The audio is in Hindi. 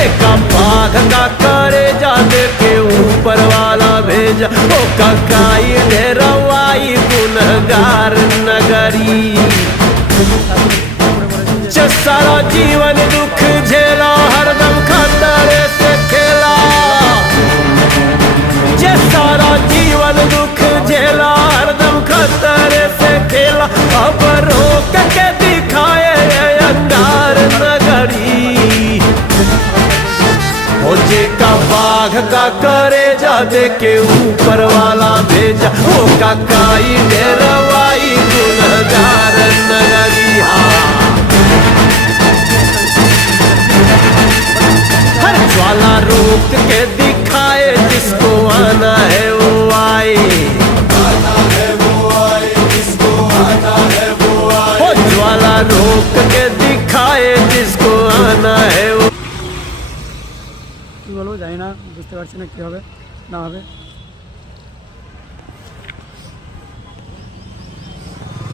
जेका बाघ का करे जाते के ऊपर वाला भेजा ओ ककाई ने रवाई गुनहगार नगरी सारा जीवन दुख झेला हरदम खतरे से खेला जे सारा जीवन दुख झेला हरदम खतरे से खेला अब रोक के दिखाए अंगार नगरी हो जेका बाघ का करे जादे के ऊपर वाला भेजा ओ ककाई ने रवाई गुनहगार नगरी ज्वाला रोक के दिखाए जिसको आना है वो आए, आना है वो आए, जिसको आना है वो आए। ओ ज्वाला रोक के दिखाए जिसको आना है वो। কি বলবো জানি না, বুঝতে পারছি না কি হবে না হবে।